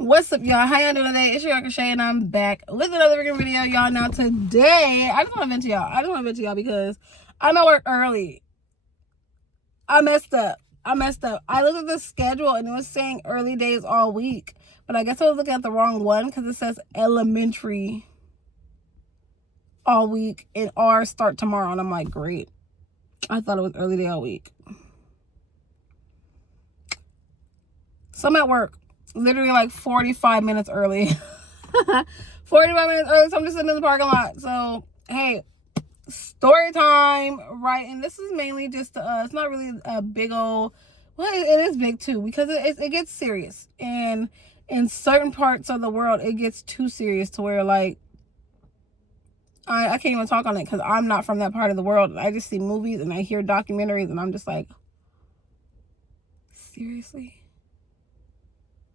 What's up, y'all? How y'all doing today? It's your Khrisace, and I'm back with another freaking video, y'all. Now today, I just want to vent to y'all because I'm at work early. I messed up. I looked at the schedule and it was saying early days all week, but I guess I was looking at the wrong one because it says elementary all week and ours start tomorrow, and I'm like, great. I thought it was early day all week. So I'm at work literally like 45 minutes early. 45 minutes early, so I'm just sitting in the parking lot. So hey, story time, right? And this is mainly just it's not really a big old, well, it is big too, because it gets serious, and in certain parts of the world it gets too serious to where like I can't even talk on it because I'm not from that part of the world. I just see movies and I hear documentaries and I'm just like, seriously,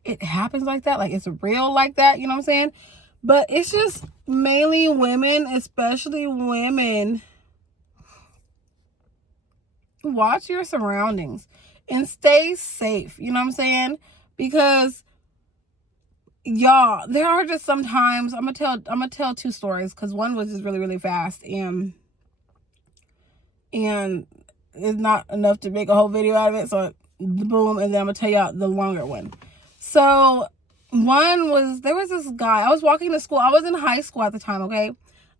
it happens like that? Like, it's real like that? You know what I'm saying? But it's just mainly women, especially women. Watch your surroundings and stay safe. You know what I'm saying? Because y'all, there are just sometimes I'm gonna tell two stories, because one was just really, really fast and it's not enough to make a whole video out of it. So boom, and then I'm gonna tell y'all the longer one. So one was, there was this guy. I was walking to school. I was in high school at the time, okay?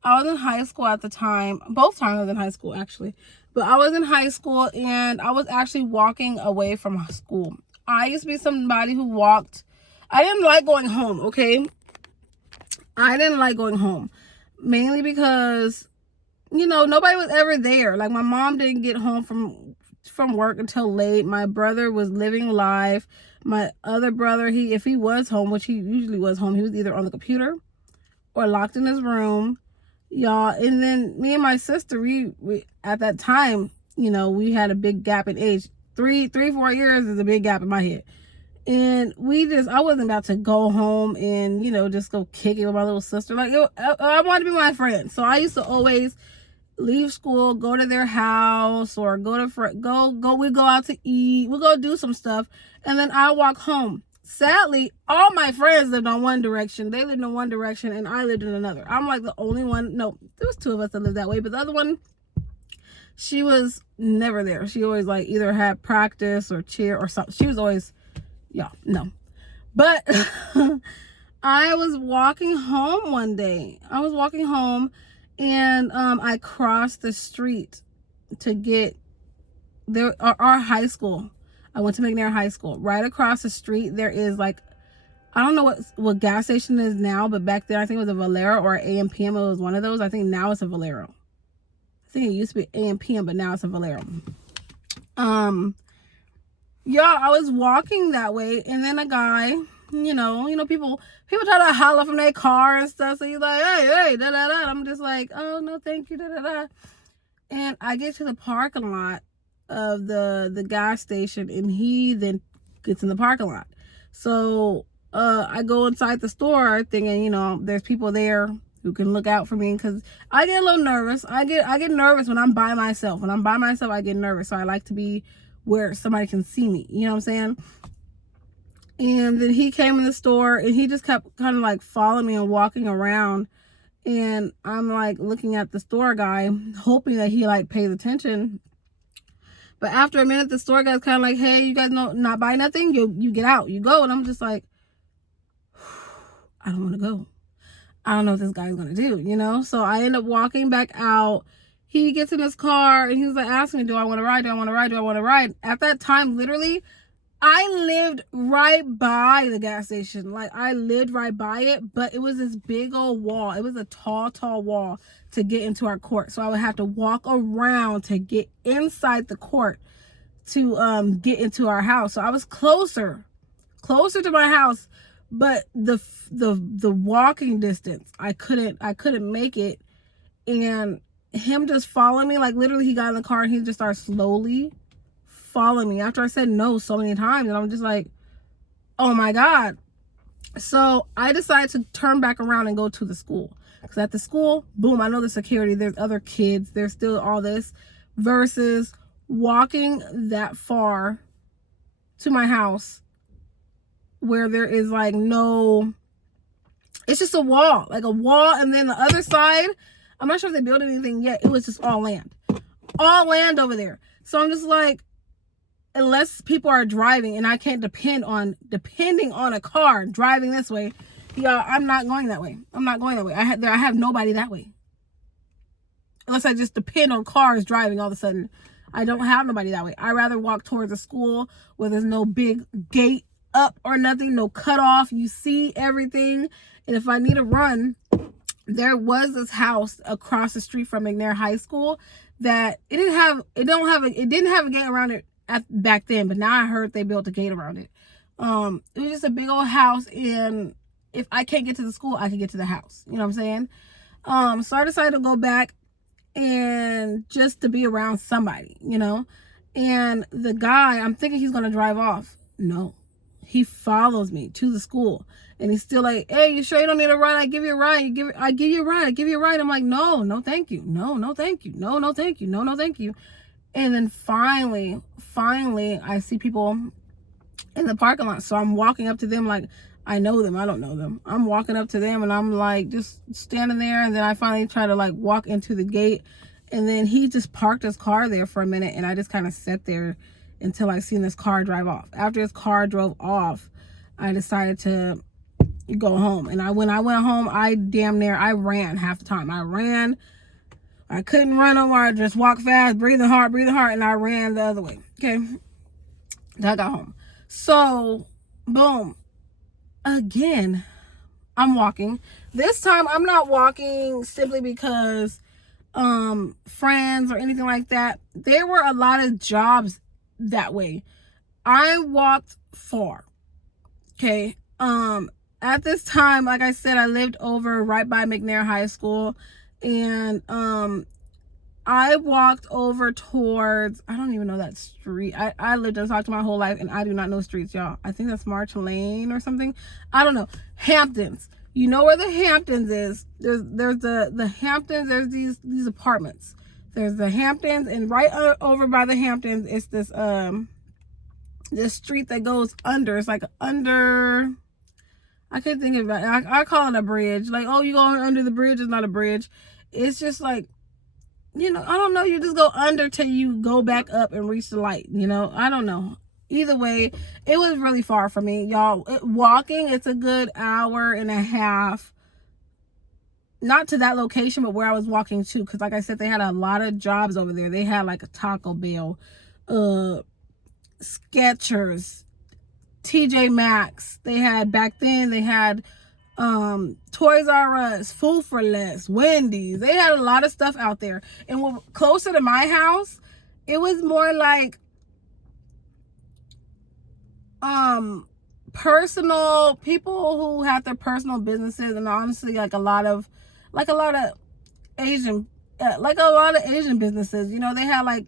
I was in high school at the time. Both times I was in high school, actually. But I was in high school, and I was actually walking away from school. I used to be somebody who walked. I didn't like going home, okay? I didn't like going home. Mainly because, you know, nobody was ever there. Like, my mom didn't get home from work until late. My brother was living life. My other brother, if he was home, which he usually was home, he was either on the computer or locked in his room, y'all. And then me and my sister, we at that time, you know, we had a big gap in age. 4 years is a big gap in my head. And I wasn't about to go home and, you know, just go kick it with my little sister. Like, I wanted to be my friend. So I used to always leave school, go to their house, or we go out to eat, we go do some stuff, and then I walk home. Sadly, all my friends lived on one direction. They lived in one direction and I lived in another. I'm like the only one. No, there was two of us that lived that way, but the other one, she was never there. She always like either had practice or cheer or something. She was always, yeah, no. But I was walking home one day. And I crossed the street to get there. Our high school. I went to McNair High School. Right across the street, there is like, I don't know what gas station it is now, but back then I think it was a Valero or an AM/PM. It was one of those. I think now it's a Valero. I think it used to be AM/PM, but now it's a Valero. Yeah, I was walking that way, and then a guy, you know, people try to holler from their car and stuff. So he's like, hey, da da da. I'm just like, oh no, thank you, da da da. And I get to the parking lot of the gas station, and he then gets in the parking lot. So I go inside the store thinking, you know, there's people there who can look out for me, because I get a little nervous. I get nervous when I'm by myself. When I'm by myself, I get nervous. So I like to be where somebody can see me. You know what I'm saying? And then he came in the store, and he just kept kind of like following me and walking around. And I'm like looking at the store guy, hoping that he like pays attention. But after a minute, the store guy's kind of like, hey, you guys not buy nothing? You get out, you go. And I'm just like, I don't want to go. I don't know what this guy's going to do, you know? So I end up walking back out. He gets in his car and he's like asking me, do I want to ride? Do I want to ride? Do I want to ride? At that time, literally, I lived right by the gas station. Like, I lived right by it, but it was this big old wall. It was a tall, tall wall to get into our court. So I would have to walk around to get inside the court to get into our house. So I was closer to my house, but the walking distance, I couldn't make it. And him just following me, like literally he got in the car and he just started slowly following me after I said no so many times. And I'm just like, oh my God. So I decided to turn back around and go to the school, because at the school, boom, I know the security, there's other kids, there's still all this, versus walking that far to my house where there is like no, it's just a wall, like a wall. And then the other side, I'm not sure if they built anything yet. It was just all land over there. So I'm just like, unless people are driving and I can't depending on a car driving this way, y'all, I'm not going that way. I'm not going that way. I have nobody that way. Unless I just depend on cars driving all of a sudden. I don't have nobody that way. I'd rather walk towards a school where there's no big gate up or nothing, no cutoff. You see everything. And if I need to run, there was this house across the street from McNair High School that it didn't have a gate around it back then, but now I heard they built a gate around it. It was just a big old house, and if I can't get to the school, I can get to the house. You know what I'm saying? So I decided to go back and just to be around somebody, you know. And the guy, I'm thinking he's gonna drive off. No, he follows me to the school, and he's still like, "Hey, you sure you don't need a ride? I give you a ride. I give you a ride. I'm like, no, thank you. No, thank you. No, thank you. No, thank you. And then finally, I see people in the parking lot. So I'm walking up to them like, I know them. I don't know them. I'm walking up to them and I'm like just standing there. And then I finally try to like walk into the gate. And then he just parked his car there for a minute. And I just kind of sat there until I seen this car drive off. After his car drove off, I decided to go home. And when I went home, I ran half the time. I couldn't run no more. I just walked fast, breathing hard, and I ran the other way. Okay. Then I got home. So, boom. Again, I'm walking. This time, I'm not walking simply because friends or anything like that. There were a lot of jobs that way. I walked far. Okay. At this time, like I said, I lived over right by McNair High School. And I walked over towards, I don't even know that street. I lived in Stockton my whole life, and I do not know streets, y'all. I think that's March Lane or something. I don't know. Hamptons. You know where the Hamptons is. There's the Hamptons. There's these apartments. There's the Hamptons, and right over by the Hamptons is this street that goes under. It's like under, I can't think of it. I call it a bridge. Like, oh, you going under the bridge? It's not a bridge. It's just like, you know, I don't know. You just go under till you go back up and reach the light. You know, I don't know. Either way, it was really far for me, y'all. Walking, it's a good hour and a half. Not to that location, but where I was walking to. Because like I said, they had a lot of jobs over there. They had like a Taco Bell, Skechers, TJ Maxx. They had, back then, they had Toys R Us, Food for Less, Wendy's. They had a lot of stuff out there. And closer to my house, it was more like personal people who had their personal businesses, and honestly like a lot of Asian businesses. You know, they had like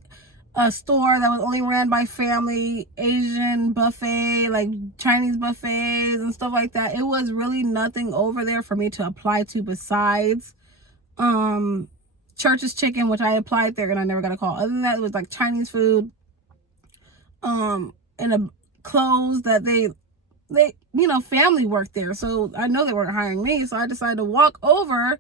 a store that was only ran by family, Asian buffet, like Chinese buffets and stuff like that. It was really nothing over there for me to apply to besides Church's Chicken, which I applied there and I never got a call. Other than that, it was like Chinese food, and a clothes that they you know, family worked there, so I know they weren't hiring me. So I decided to walk over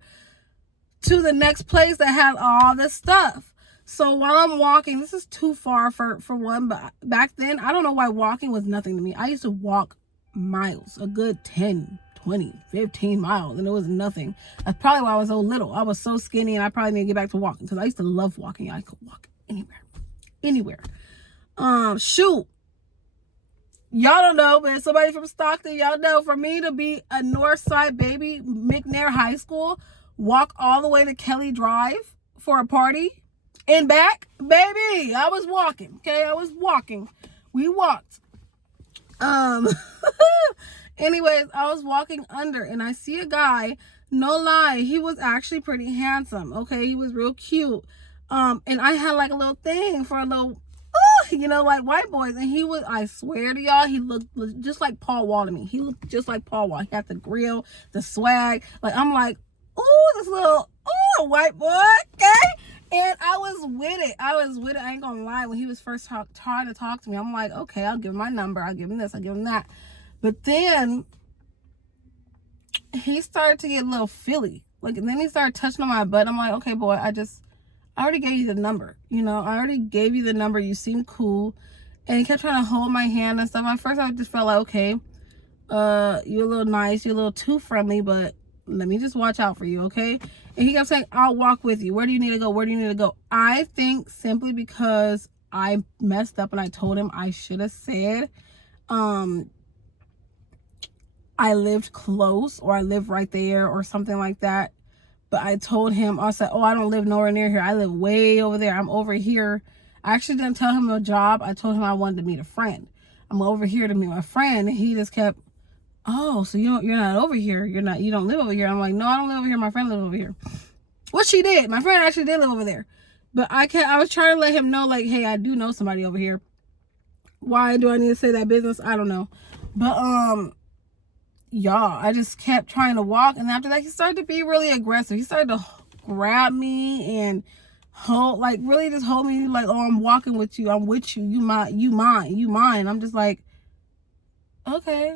to the next place that had all this stuff. So while I'm walking, this is too far for one, but back then, I don't know why walking was nothing to me. I used to walk miles, a good 10, 20, 15 miles, and it was nothing. That's probably why I was so little. I was so skinny, and I probably need to get back to walking, because I used to love walking. I could walk anywhere. Shoot. Y'all don't know, but somebody from Stockton, y'all know, for me to be a north side baby, McNair High School, walk all the way to Kelly Drive for a party and back, baby, I was walking. Okay, I was walking. We walked. Anyways, I was walking under, and I see a guy. No lie, he was actually pretty handsome. Okay, he was real cute. And I had like a little thing for a little, you know, like white boys. And he was, I swear to y'all, he looked just like Paul Wall to me. He looked just like Paul Wall. He had the grill, the swag. Like, I'm like, oh, this little, white boy, okay? And I was with it. I ain't gonna lie. When he was first trying to talk to me, I'm like, okay, I'll give him my number. I'll give him this. I'll give him that. But then he started to get a little feely. Like, and then he started touching on my butt. I'm like, okay, boy, I already gave you the number. You know, I already gave you the number. You seem cool. And he kept trying to hold my hand and stuff. At first, I just felt like, okay, you're a little nice. You're a little too friendly, but let me just watch out for you, okay? And he kept saying, I'll walk with you. Where do you need to go? Where do you need to go? I think simply because I messed up and I told him I should have said, I lived close or I live right there or something like that. But I told him, I said, oh, I don't live nowhere near here. I live way over there. I'm over here. I actually didn't tell him a job. I told him I wanted to meet a friend. I'm over here to meet my friend. And he just kept, oh, so you're not over here. You don't live over here. I'm like, no, I don't live over here. My friend lives over here. What she did. My friend actually did live over there. But I was trying to let him know, like, hey, I do know somebody over here. Why do I need to say that business? I don't know. But, y'all, I just kept trying to walk. And after that, he started to be really aggressive. He started to grab me and really just hold me like, oh, I'm walking with you. I'm with you. You mine. I'm just like, okay.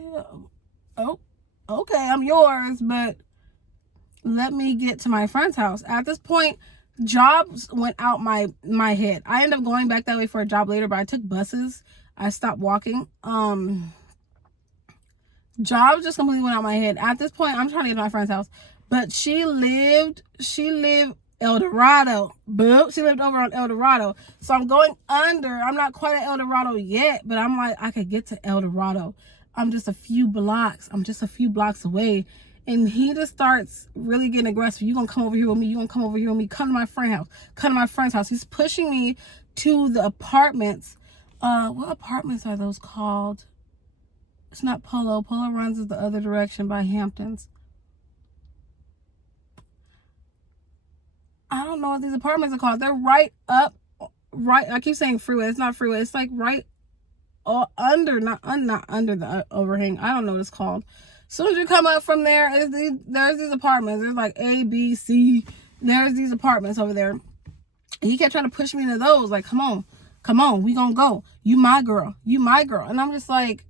Oh, okay, I'm yours, but let me get to my friend's house. At this point, jobs went out my head. I ended up going back that way for a job later, but I took buses. I stopped walking. Jobs just completely went out my head. At this point, I'm trying to get to my friend's house, but she lived El Dorado. Boop. She lived over on El Dorado. So I'm going under. I'm not quite at El Dorado yet, but I'm like, I could get to El Dorado. I'm just a few blocks away. And he just starts really getting aggressive. You gonna come over here with me? You gonna come over here with me? Come to my friend's house. Come to my friend's house. He's pushing me to the apartments. What apartments are those called? It's not Polo. Polo runs is the other direction by Hamptons. I don't know what these apartments are called. They're right up, I keep saying freeway. It's not freeway. It's like right under, not under the overhang. I don't know what it's called. As soon as you come up from there, there's these apartments. There's like A, B, C. There's these apartments over there. And he kept trying to push me into those. Like, come on, we gonna go. You my girl. And I'm just like,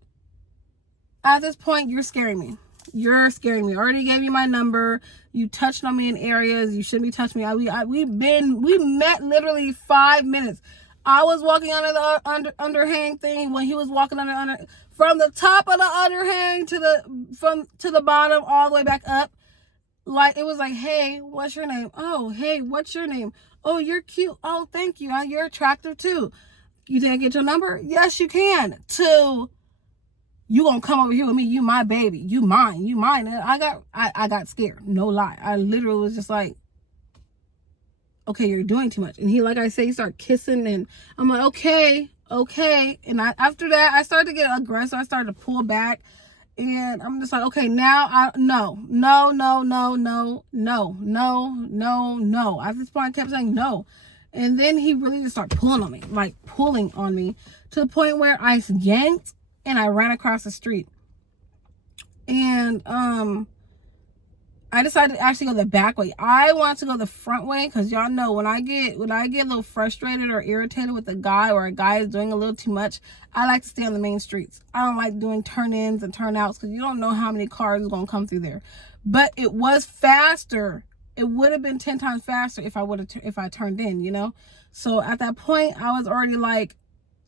at this point, you're scaring me. I already gave you my number. You touched on me in areas you shouldn't be touching me. We met literally 5 minutes. I was walking under the underhang thing when he was walking under from the top of the underhang to the bottom all the way back up. Like, it was like, hey, what's your name? Oh, hey, what's your name? Oh, you're cute. Oh, thank you. You're attractive too. You think I get your number? Yes, you can. You gonna come over here with me? You my baby. You mine. And I got scared. No lie. I literally was just like, okay, you're doing too much. And he, like I say, he started kissing, and I'm like, okay. And after that, I started to get aggressive. I started to pull back, and I'm just like, okay, now no. At this point, I kept saying no. And then he really just started pulling on me, to the point where I yanked and I ran across the street. And I decided to actually go the back way. I want to go the front way because y'all know when I get a little frustrated or irritated with a guy, or a guy is doing a little too much, I like to stay on the main streets. I don't like doing turn-ins and turn-outs because you don't know how many cars are going to come through there. But it was faster. It would have been 10 times faster if I turned in, you know? So at that point, I was already like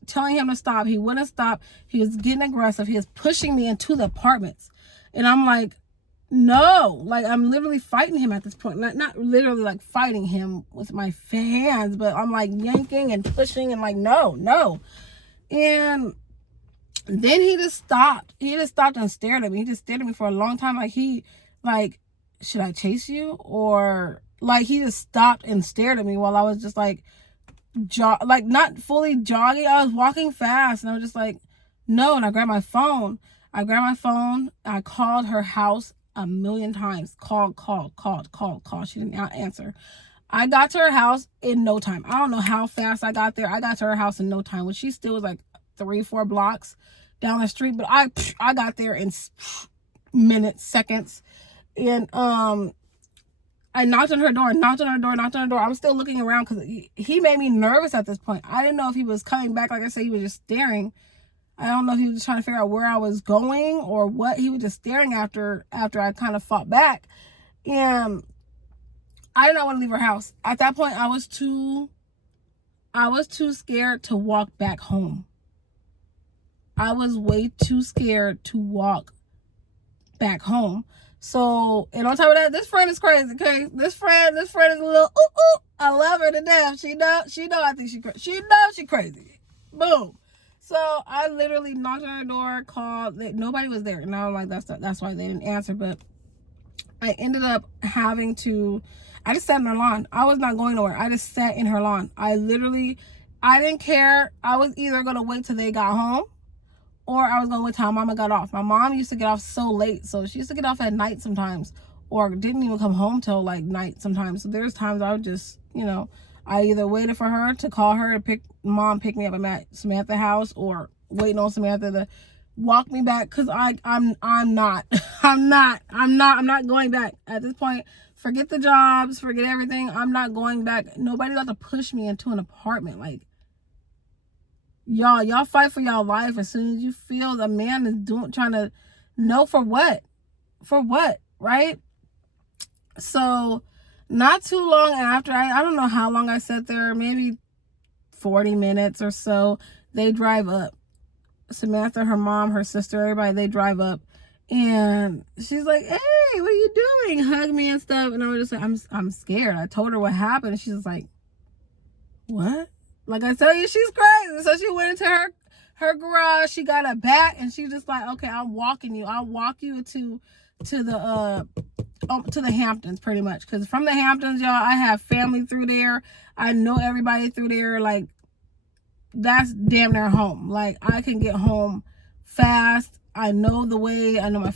telling him to stop. He wouldn't stop. He was getting aggressive. He was pushing me into the apartments. And I'm like, no, like I'm literally fighting him at this point. Not literally like fighting him with my hands, but I'm like yanking and pushing and like, no. And then he just stopped. He just stopped and stared at me. He just stared at me for a long time. Like, should I chase you? Or like, he just stopped and stared at me while I was just like, not fully jogging. I was walking fast, and I was just like, no. And I grabbed my phone. I called her house a million times. Called. She didn't answer. I got to her house in no time. I don't know how fast I got there. I got to her house in no time, when she still was like 3-4 blocks down the street. But I got there in minutes, seconds. And I knocked on her door. I'm still looking around because he made me nervous at this point. I didn't know if he was coming back. Like I said, he was just staring. I don't know if he was just trying to figure out where I was going or what. He was just staring after I kind of fought back. And I did not want to leave her house. At that point, I was too scared to walk back home. I was way too scared to walk back home. So, and on top of that, this friend is crazy, okay? This friend is a little, I love her to death. She know I think she knows she crazy. Boom. So, I literally knocked on her door, called, nobody was there. And I was like, that's why they didn't answer. But I ended up having to, I just sat in her lawn. I was not going nowhere. I just sat in her lawn. I didn't care. I was either going to wait till they got home, or I was going to wait till my mama got off. My mom used to get off so late. So she used to get off at night sometimes, or didn't even come home till like night sometimes. So there's times I would just, I either waited for her to call her to pick me up at Samantha's house, or waiting on Samantha to walk me back. Cause I'm not going back at this point. Forget the jobs, forget everything. I'm not going back. Nobody's about to push me into an apartment. Like, y'all fight for y'all life as soon as you feel the man is trying to know for what, right? So not too long after, I don't know how long I sat there, maybe 40 minutes or so, they drive up. Samantha, her mom, her sister, everybody, they drive up, and she's like, hey, what are you doing? Hug me and stuff. And I was just like, I'm scared. I told her what happened, and she's like, what? Like I tell you, she's crazy. So she went into her garage. She got a bat, and she just like, okay, I'll walk you to the Hamptons, pretty much. Because from the Hamptons, y'all, I have family through there. I know everybody through there. Like, that's damn near home. Like, I can get home fast. I know the way. I know my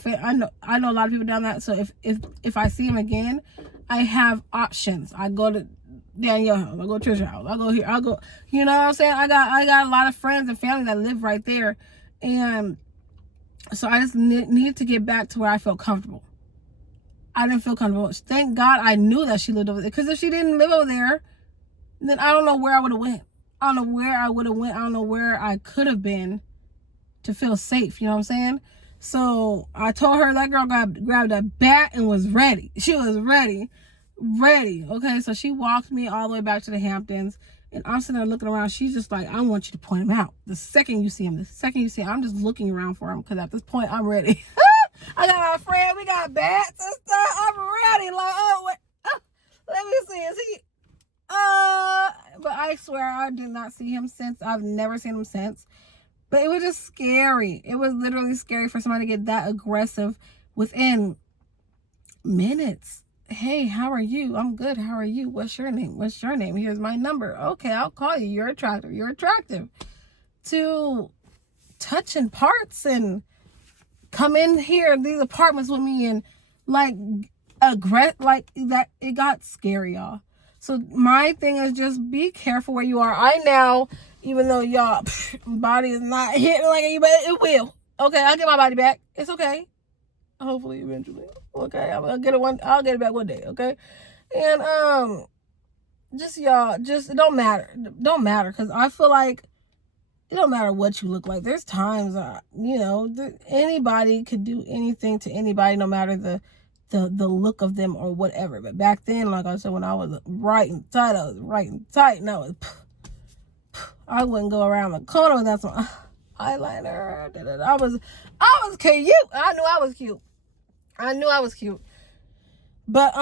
I know a lot of people down that. So if I see him again, I have options. I go to Danielle's house, I go to Trisha's house, I go here, I go, you know what I'm saying? I got a lot of friends and family that live right there. And so I just need to get back to where I felt comfortable. I didn't feel comfortable. Thank God I knew that she lived over there. Because if she didn't live over there, then I don't know where I would have went. I don't know where I would have went. I don't know where I could have been to feel safe. You know what I'm saying? So I told her that girl grabbed a bat and was ready. She was ready. Okay, so she walked me all the way back to the Hamptons, and I'm sitting there looking around. She's just like, I want you to point him out. The second you see him, I'm just looking around for him, because at this point, I'm ready. I got my friend, we got bats and stuff. I'm ready. Like, oh, wait, let me see. Is he? But I swear I did not see him since. I've never seen him since. But it was just scary. It was literally scary for somebody to get that aggressive within minutes. Hey, how are you? I'm good. How are you? What's your name? Here's my number. Okay, I'll call you. You're attractive. To touching parts and come in here, these apartments with me, and like that. It got scary, y'all. So my thing is just be careful where you are. I now, even though y'all body is not hitting like anybody, it will. Okay, I'll get my body back. It's okay. Hopefully, eventually. Okay, I'll get it back one day. Okay, and just it don't matter. Because I feel like it don't matter what you look like. There's times, anybody could do anything to anybody, no matter the look of them or whatever. But back then, like I said, when I was right and tight, and I wouldn't go around the corner without some eyeliner. I was cute. I knew I was cute. But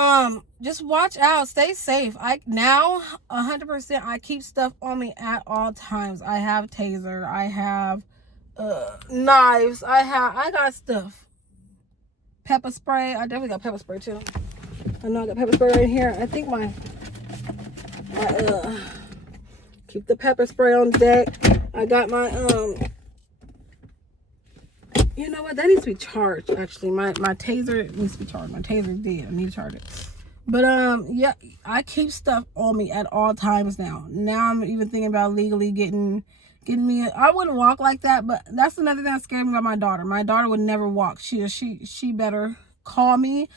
just watch out, stay safe. I now 100% I keep stuff on me at all times. I have taser, I have knives, I got stuff. Pepper spray. I definitely got pepper spray too. I know I got pepper spray right here. I think my keep the pepper spray on deck. I got my you know what? That needs to be charged, actually. My taser needs to be charged. My taser's dead. I need to charge it. But, yeah, I keep stuff on me at all times now. Now I'm even thinking about legally getting me. I wouldn't walk like that, but that's another thing that scared me about my daughter. My daughter would never walk. She better call me.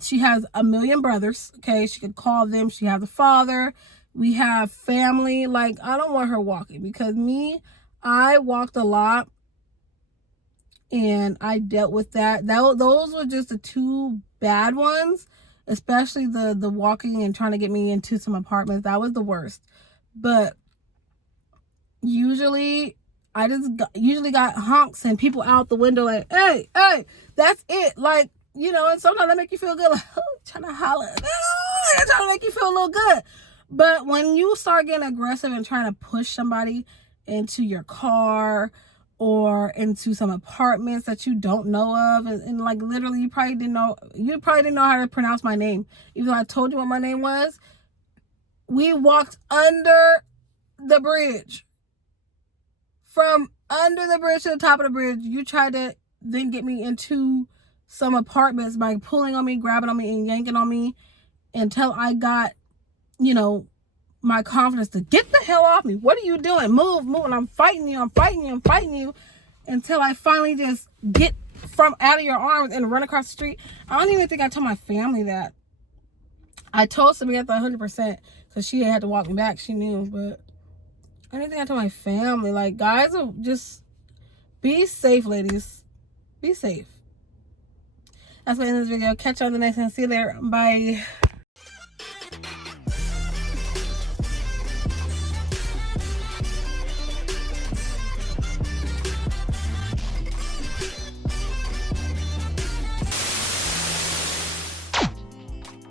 She has a million brothers, okay? She could call them. She has a father. We have family. Like, I don't want her walking, because me, I walked a lot and I dealt with that. Those were just the two bad ones, especially the walking and trying to get me into some apartments. That was the worst. But usually usually got honks and people out the window like, hey, hey, that's it. Like, you know, and sometimes that make you feel good, like, oh, trying to holler. Oh, trying to make you feel a little good. But when you start getting aggressive and trying to push somebody into your car or into some apartments that you don't know of, and like literally you probably didn't know how to pronounce my name, even though I told you what my name was. We walked under the bridge. From under the bridge to the top of the bridge, you tried to then get me into some apartments by pulling on me, grabbing on me, and yanking on me until I got, you know, my confidence to get the hell off me. What are you doing? Move, move. And I'm fighting you. I'm fighting you. I'm fighting you until I finally just get from out of your arms and run across the street. I don't even think I told my family that. I told Samantha 100% because she had to walk me back. She knew, but I didn't think I told my family. Like, guys, just be safe, ladies. Be safe. That's the end of this video. Catch you on the next one. See you later. Bye.